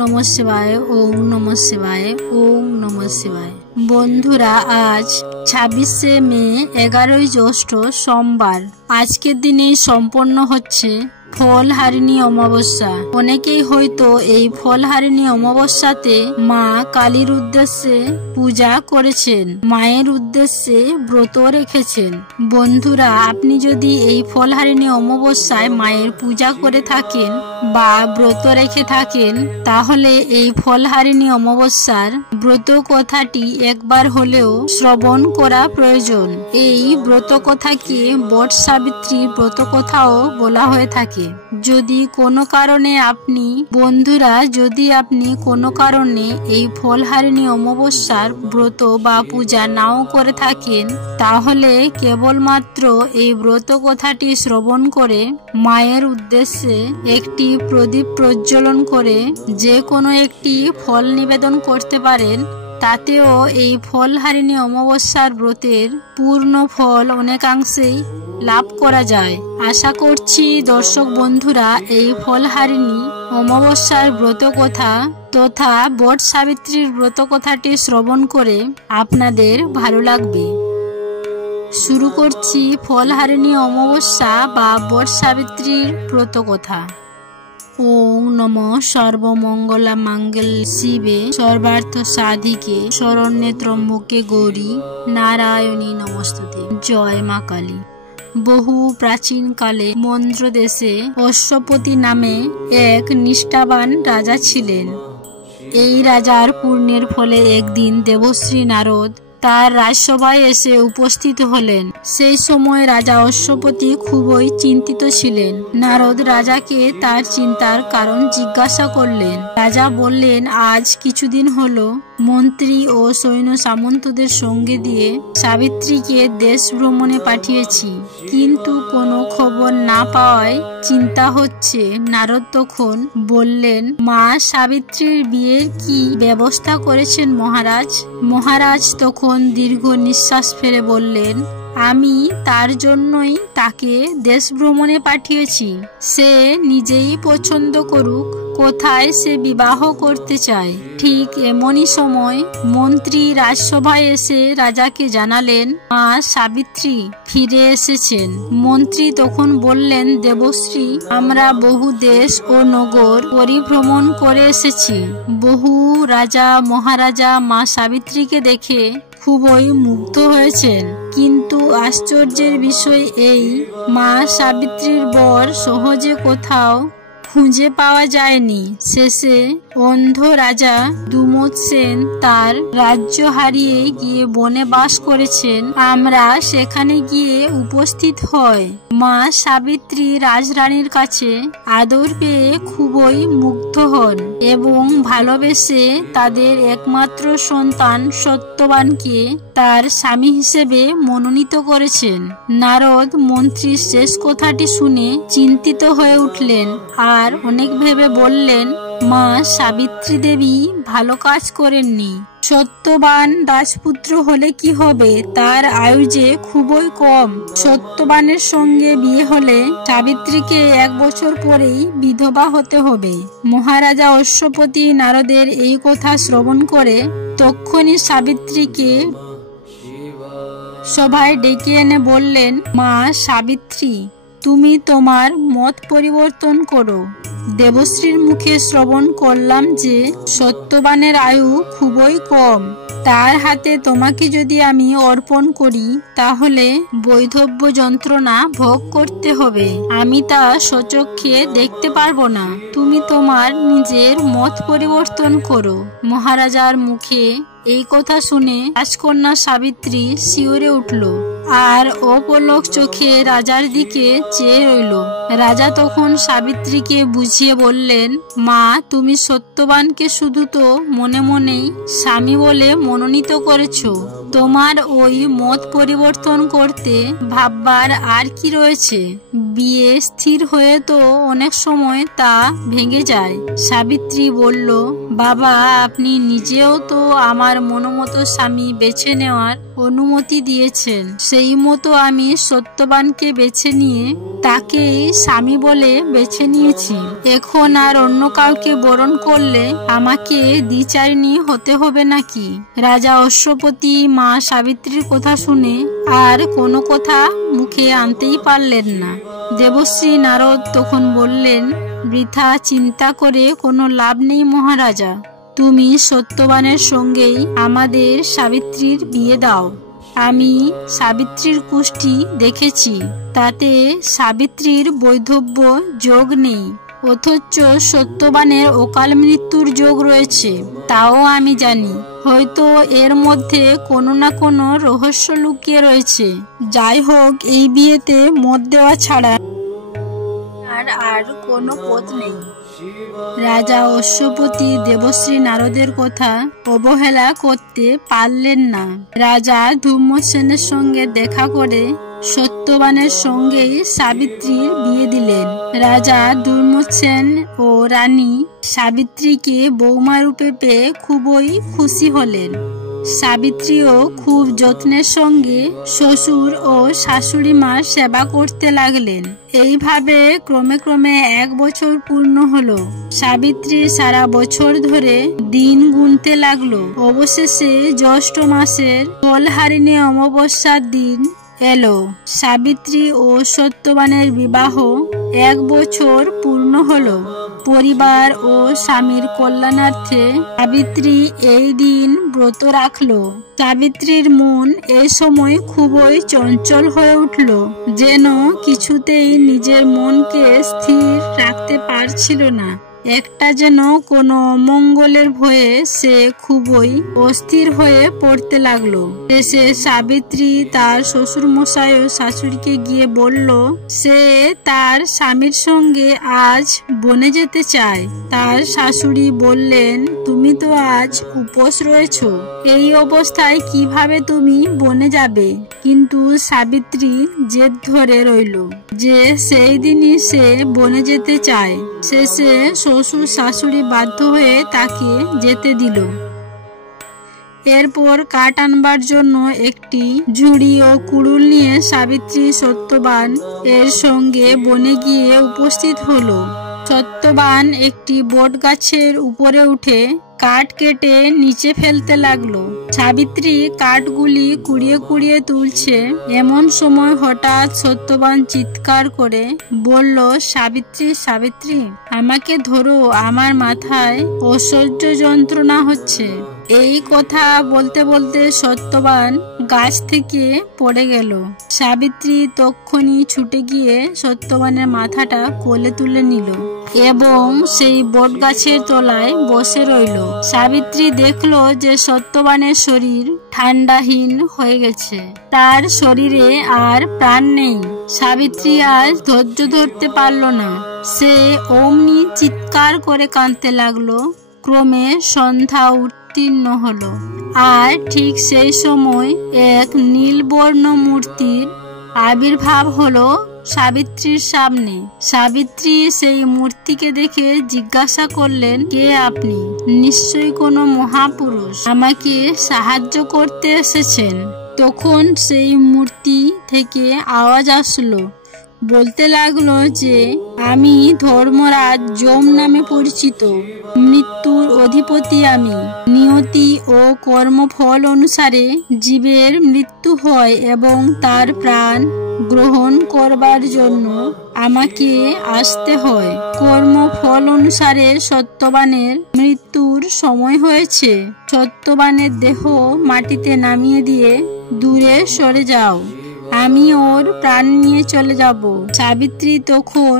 নমঃ শিবায়, ওম নমঃ শিবায়, ওম নমঃ শিবায়। বন্ধুরা, আজ 26শে মে 11ই জ্যৈষ্ঠ সোমবার। আজকের দিনে সম্পন্ন হচ্ছে ফলহারিণী অমাবস্যা। অনেকেই হয়তো এই ফলহারিণী অমাবস্যাতে মা কালীর উদ্দেশ্যে পূজা করেছেন, মায়ের উদ্দেশ্যে ব্রত রেখেছেন। বন্ধুরা, আপনি যদি এই ফলহারিণী অমাবস্যায় মায়ের পূজা করে থাকেন বা ব্রত রেখে থাকেন, তাহলে এই ফলহারিণী অমাবস্যার ব্রত কথাটি একবার হলেও শ্রবণ করা প্রয়োজন। এই ব্রত কথাকে বট সাবিত্রী ব্রত কথাও বলা হয়ে থাকে। যদি কোনো কারণে এই ফলহারিণী অমাবস্যার ব্রত বা পূজা নাও করে থাকেন, তাহলে কেবলমাত্র এই ব্রত কথাটি শ্রবণ করে মায়ের উদ্দেশ্যে একটি প্রদীপ প্রজ্বলন করে যে কোনো একটি ফল নিবেদন করতে পারেন। তাতেও এই ফলহারিণী অমাবস্যার ব্রতের পূর্ণ ফল অনেকাংশেই লাভ করা যায়। আশা করছি দর্শক বন্ধুরা, এই ফলহারিণী অমাবস্যার ব্রত কথা তথা বট সাবিত্রীর ব্রত কথাটি শ্রবণ করে আপনাদের ভালো লাগবে। শুরু করছি ফলহারিণী অমাবস্যা বা বট সাবিত্রীর ব্রত কথা। ওং নমঃ সর্বমঙ্গলা মাঙ্গল্যে শিবে সর্বার্থ সাধিকে শরণ্যে ত্র্যম্বকে গৌরী নারায়ণী নমস্তুতে। জয় মা কালী। বহু প্রাচীন কালে মন্দ্র দেশে অশ্বপতি নামে এক নিষ্ঠাবান রাজা ছিলেন। এই রাজার পুণ্যের ফলে একদিন দেবশ্রী নারদ তার রাজসভায় এসে উপস্থিত হলেন। সেই সময় রাজা অশ্বপতি খুবই চিন্তিত ছিলেন। নারদ রাজাকে তার চিন্তার কারণ জিজ্ঞাসা করলেন। রাজা বললেন, আজ কিছুদিন হলো মন্ত্রী ও সৈন্য সামন্তদের সঙ্গে দিয়ে সাবিত্রীকে দেশ ভ্রমণে পাঠিয়েছি, কিন্তু কোনো খবর না পাওয়ায় চিন্তা হচ্ছে। নারদ তখন বললেন, মা সাবিত্রীর বিয়ের কি ব্যবস্থা করেছেন মহারাজ? মহারাজ তখন দীর্ঘ নিঃশ্বাস ফেলে বললেন, আমি তার জন্যই তাকে দেশ ভ্রমণে পাঠিয়েছি। সে নিজেই পছন্দ করুক কোথায় সে বিবাহ করতে চায়। ঠিক এমনই সময় মন্ত্রী রাজসভায় এসে রাজাকে জানালেন, মা সাবিত্রী ফিরে এসেছেন। মন্ত্রী তখন বললেন, দেবশ্রী, আমরা বহু দেশ ও নগর পরিভ্রমণ করে এসেছি। বহু রাজা মহারাজা মা সাবিত্রীকে দেখে খুবই মুগ্ধ হয়েছেন, কিন্তু আশ্চর্যের বিষয় এই, মা সাবিত্রীর বর সহজে কোথাও খুঁজে পাওয়া যায়নি। শেষে অন্ধ রাজা দুমত সেন তার রাজ্য হারিয়ে গিয়ে বনে বাস করেছেন। আমরা সেখানে গিয়ে উপস্থিত হই। মা সাবিত্রী রাজরানীর কাছে আদর পেয়ে খুবই মুগ্ধ হন এবং ভালোবেসে তাদের একমাত্র সন্তান সত্যবানকে তার স্বামী হিসেবে মনোনীত করেছেন। নারদ মন্ত্রীর শেষ কথাটি শুনে চিন্তিত হয়ে উঠলেন আর অনেক ভেবে বললেন, মা সাবিত্রী দেবী ভালো কাজ করেননি। সত্যবান রাজপুত্র হলে কি হবে, তার আয়ু যে খুবই কম। সত্যবানের সঙ্গে বিয়ে হলে সাবিত্রীকে 1 বছর পরেই বিধবা হতে হবে। মহারাজা অশ্বপতি নারদের এই কথা শ্রবণ করে তক্ষুনি সাবিত্রীকে সভায় ডেকে এনে বললেন, মা সাবিত্রী, তুমি তোমার মত পরিবর্তন করো। দেবশ্রীর মুখে শ্রবণ করলাম যে সত্যবানের আয়ু খুবই কম। তার হাতে তোমাকে যদি আমি অর্পণ করি, তাহলে বৈধব্য যন্ত্রণা ভোগ করতে হবে। আমি তা স্বচক্ষে দেখতে পারবো না। তুমি তোমার নিজের মত পরিবর্তন করো। মহারাজার মুখে এই কথা শুনে রাজকন্যা সাবিত্রী শিউরে উঠল আর অপলক চোখে রাজার দিকে চেয়ে রইল। রাজা তখন সাবিত্রীকে বুঝিয়ে বললেন, মা, তুমি সত্যবানকে শুধু তো মনে মনেই স্বামী বলে মনোনীত করেছ। তোমার ওই মত পরিবর্তন করতে ভাববার আর কি রয়েছে? বিয়ে স্থির হয়ে তো অনেক সময় তা ভেঙে যায়। সাবিত্রী বলল, বাবা, আপনি নিজেও তো আমার মনোমতো স্বামী বেছে নেওয়ার অনুমতি দিয়েছেন। সেই মতো আমি সত্যবানকে বেছে নিয়ে তাকেই স্বামী বলে বেছে নিয়েছি। এখন আর অন্য কাউকে বরণ করলে আমাকে দ্বিচারিণী হতে হবে নাকি? রাজা অশ্বপতি মা সাবিত্রীর কথা শুনে আর কোনো কথা মুখে আনতেই পারলেন না। দেবশ্রী নারদ তখন বললেন, বৃথা চিন্তা করে কোনো লাভ নেই মহারাজা। তুমি সত্যবানের সঙ্গেই আমাদের সাবিত্রীর বিয়ে দাও। আমি সাবিত্রীর কুষ্টি দেখেছি, তাতে সাবিত্রীর বৈধব্য যোগ নেই, অথচ সত্যবানের অকাল মৃত্যুর যোগ রয়েছে, তাও আমি জানি। হয়তো এর মধ্যে কোনো না কোনো রহস্য লুকিয়ে রয়েছে। যাই হোক, এই বিয়েতে মত দেওয়া ছাড়া আর কোনো পথ নেই। রাজা অশ্বপতি দেবশ্রী নারদের কথা অবহেলা করতে পারলেন না। রাজা ধূম্রসেনের সঙ্গে দেখা করে সত্যবানের সঙ্গেই সাবিত্রীর বিয়ে দিলেন। রাজা ধূম্রসেন ও রানী সাবিত্রীকে বৌমা রূপে পেয়ে খুবই খুশি হলেন। সাবিত্রীও খুব যত্নের সঙ্গে শ্বশুর ও শাশুড়ি মার সেবা করতে লাগলেন। এইভাবে ক্রমে ক্রমে 1 বছর পূর্ণ হলো। সাবিত্রী সারা বছর ধরে দিন গুনতে লাগলো। অবশেষে জ্যৈষ্ঠ মাসের ফলহারিণী অমাবস্যার দিন এলো। সাবিত্রী ও সত্যবানের বিবাহ 1 বছর পূর্ণ হলো। পরিবার ও স্বামীর কল্যাণার্থে সাবিত্রী এই দিন ব্রত রাখলো। সাবিত্রীর মন এই সময় খুবই চঞ্চল হয়ে উঠল, যেন কিছুতেই নিজের মনকে স্থির রাখতে পারছিল না। একটা যেন কোনো অমঙ্গলের ভয়ে সে খুবই অস্থির হয়ে পড়তে লাগলো। শেষে সাবিত্রী তার শ্বশুর মশাই ও শাশুড়িকে গিয়ে বলল, সে তার স্বামীর সঙ্গে আজ বনে যেতে চায়। তার শাশুড়ি বললেন, তুমি তো আজ উপোস রয়েছ, এই অবস্থায় কিভাবে তুমি বনে যাবে? কিন্তু সাবিত্রী জেদ ধরে রইল যে সেই দিনই সে বনে যেতে চায়। শেষে শ্বশুর শাশুড়ি বাধ্য হয়ে তাকে যেতে দিল। এরপর কাঠ আনবার জন্য একটি ঝুড়ি ও কুড়ুল নিয়ে সাবিত্রী সত্যবান এর সঙ্গে বনে গিয়ে উপস্থিত হলো। সত্যবান একটি বট গাছের উপরে উঠে কাঠ কেটে নিচে ফেলতে লাগলো। সাবিত্রী কাঠগুলি কুড়িয়ে কুড়িয়ে তুলছে। এমন সময় হঠাৎ সত্যবান চিৎকার করে বলল, সাবিত্রী, সাবিত্রী, আমাকে ধরো, আমার মাথায় অসহ্য যন্ত্রণা হচ্ছে। এই কথা বলতে বলতে সত্যবান গাছ থেকে পড়ে গেল। সাবিত্রী তক্ষুনি ছুটে গিয়ে সত্যবানের মাথাটা কোলে তুলে নিল এবং সেই বট গাছের তলায় বসে রইল। সাবিত্রী দেখলো যে সত্যবানের শরীর ঠান্ডাহীন হয়ে গেছে, তার শরীরে আর প্রাণ নেই। সাবিত্রী আর ধৈর্য ধরতে পারল না, সে অমনি চিৎকার করে কাঁদতে লাগলো। ক্রমে সন্ধ্যা উত্তীর্ণ হলো, আর ঠিক সেই সময় এক নীলবর্ণ মূর্তির আবির্ভাব হলো সাবিত্রীর সামনে। সাবিত্রী সেই মূর্তিকে দেখে জিজ্ঞাসা করলেন, কে আপনি? নিশ্চয়ই কোনো মহাপুরুষ, আমাকে সাহায্য করতে এসেছেন। তখন সেই মূর্তি থেকে আওয়াজ আসলো, বলতে লাগলো যে আমি ধর্মরাজ যম নামে পরিচিত, মৃত্যুর অধিপতি আমি। নিয়তি ও কর্মফল অনুসারে জীবের মৃত্যু হয় এবং তার প্রাণ গ্রহণ করবার জন্য আমাকে আসতে হয়। কর্মফল অনুসারে সত্যবানের মৃত্যুর সময় হয়েছে। সত্যবানের দেহ মাটিতে নামিয়ে দিয়ে দূরে সরে যাও, আমি ওর প্রাণ নিয়ে চলে যাব। সাবিত্রী তখন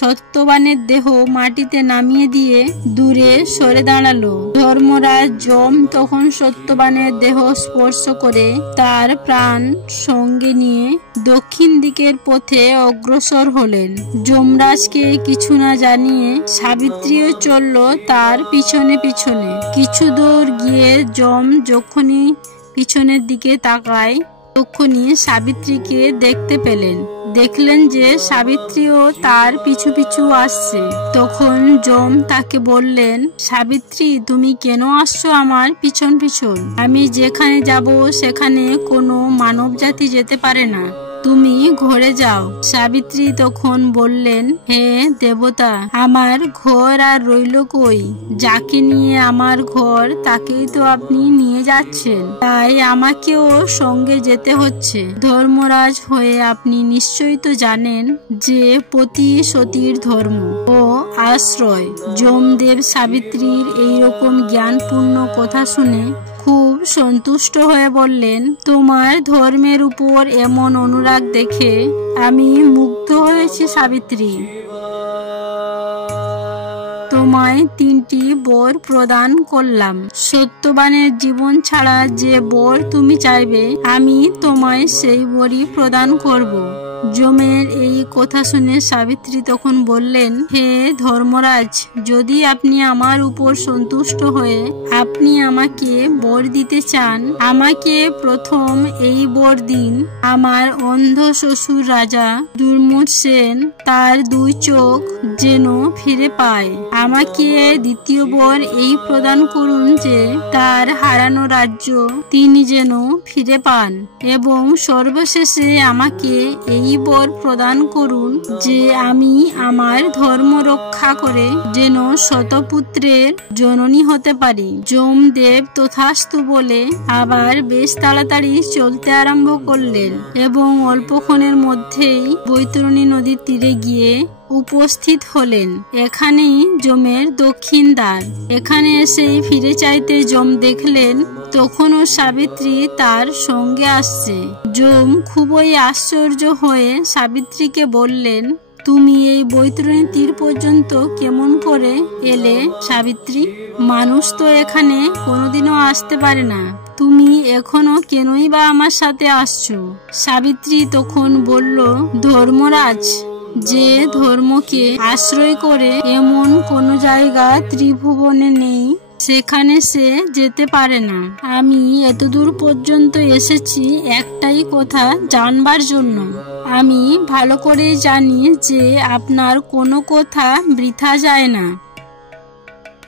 সত্যবানের দেহ মাটিতে নামিয়ে দিয়ে দূরে সরে দাঁড়ালো। ধর্মরাজ যম তখন সত্যবানের দেহ স্পর্শ করে তার প্রাণ সঙ্গে নিয়ে দক্ষিণ দিকের পথে অগ্রসর হলেন। যমরাজকে কিছু না জানিয়ে সাবিত্রীও চলল তার পিছনে পিছনে। কিছু দূর গিয়ে যম যখনই পিছনের দিকে তাকায় তখনই সাবিত্রীকে দেখতে পেলেন। দেখলেন যে সাবিত্রীও তার পিছু পিছু আসছে। তখন যম তাকে বললেন, সাবিত্রী, তুমি কেন আসছো আমার পিছন পিছন? আমি যেখানে যাব সেখানে কোনো মানব জাতি যেতে পারে না। তুমি ঘরে যাও। সাবিত্রী তখন বললেন, হে দেবতা, আমার ঘর আর রইল কই? যাকে নিয়ে আমার ঘর তাকেই তো আপনি নিয়ে যাচ্ছেন, তাই আমাকেও সঙ্গে যেতে হচ্ছে। ধর্মরাজ হয়ে আপনি নিশ্চয়ই তো জানেন যে পতি সতীর ধর্ম ও আশ্রয়। যমদেব সাবিত্রীর এইরকম জ্ঞানপূর্ণ কথা শুনে খুব সন্তুষ্ট হয়ে বললেন, তোমার ধর্মের উপর এমন অনুরাগ দেখে আমি মুগ্ধ হয়েছি সাবিত্রী। তোমায় 3টি বর প্রদান করলাম। সত্যবানের জীবন ছাড়া যে বর তুমি চাইবে, আমি তোমায় সেই বরই প্রদান করব। যমের এই কথা শুনে সাবিত্রী তখন বললেন, হে ধর্মরাজ, যদি আপনি আমার উপর সন্তুষ্ট হয়ে আপনি আমাকে বর দিতে চান, আমাকে প্রথম এই বর দিন, আমার অন্ধ শ্বশুর রাজা দুর্মুদ সেন তার 2 চোখ যেন ফিরে পায়। আমাকে দ্বিতীয় বর এই প্রদান করুন যে তার হারানো রাজ্য তিনি যেন ফিরে পান, এবং সর্বশেষে আমাকে এই বর প্রদান করুন যে আমি আমার ধর্ম রক্ষা করে যেন শতপুত্রের জননী হতে পারি। যমদেব তথাস্তু বলে আবার বেশ তাড়াতাড়ি চলতে আরম্ভ করলেন এবং অল্পক্ষণের মধ্যেই বৈতরণী নদীর তীরে গিয়ে উপস্থিত হলেন। এখানেই যমের দক্ষিণ দ্বার। এখানে এসেই ফিরে চাইতে যম দেখলেন তখনও সাবিত্রী তার সঙ্গে আসছে। যম খুবই আশ্চর্য হয়ে সাবিত্রীকে বললেন, তুমি এই বৈতরণী তীর পর্যন্ত কেমন করে এলে সাবিত্রী? মানুষ তো এখানে কোনোদিনও আসতে পারে না, তুমি এখনো কেনই বা আমার সাথে আসছো? সাবিত্রী তখন বলল, ধর্মরাজ, যে ধর্মকে আশ্রয় করে এমন কোনো জায়গা ত্রিভুবনে নেই সেখানে সে যেতে পারে না। আমি এতদূর পর্যন্ত এসেছি একটাই কথা জানবার জন্য। আমি ভালো করে জানি যে আপনার কোনো কথা বৃথা যায় না,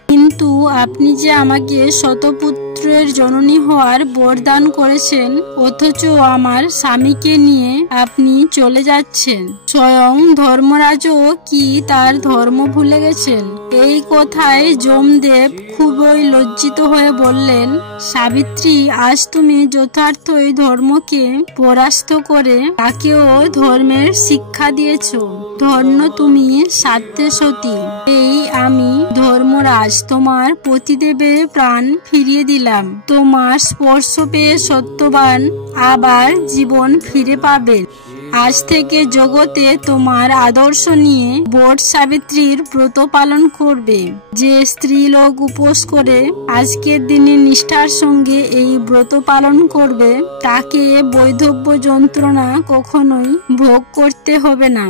কিন্তু আপনি যে আমাকে শতপুত্রের জননী হওয়ার বরদান করেছেন, অথচ আমার স্বামীকে নিয়ে আপনি চলে যাচ্ছেন। স্বয়ং ধর্মরাজও কি তার ধর্ম ভুলে গেছেন? এই কথায় যমদেব খুবই লজ্জিত হয়ে বললেন, সাবিত্রী, আজ তুমি যথার্থই ধর্মকে পরাস্ত করে তাকেও ধর্মের শিক্ষা দিয়েছ। ধন্য তুমি সত্যসতী। এই আমি ধর্মরাজ তোমার পতিদেবের প্রাণ ফিরিয়ে দিলাম। তোমার স্পর্শ পেয়ে সত্যবান আবার জীবন ফিরে পাবেন। আজ থেকে জগতে তোমার আদর্শ নিয়ে বট সাবিত্রীর ব্রত পালন করবে। যে স্ত্রীলোক উপোস করে আজকের দিনে নিষ্ঠার সঙ্গে এই ব্রত পালন করবে, তাকে বৈধব্য যন্ত্রণা কখনোই ভোগ করতে হবে না।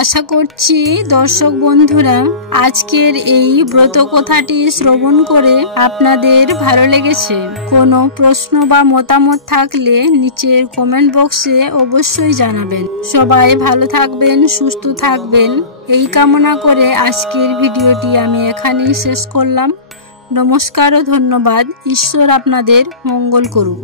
আশা করছি দর্শক বন্ধুরা আজকের এই ব্রত কথাটি শ্রবণ করে আপনাদের ভালো লেগেছে। কোনো প্রশ্ন বা মতামত থাকলে নিচের কমেন্ট বক্সে অবশ্যই জানাবেন। সবাই ভালো থাকবেন, সুস্থ থাকবেন এই কামনা করে আজকের ভিডিওটি আমি এখানেই শেষ করলাম। নমস্কার ও ধন্যবাদ। ঈশ্বর আপনাদের মঙ্গল করুক।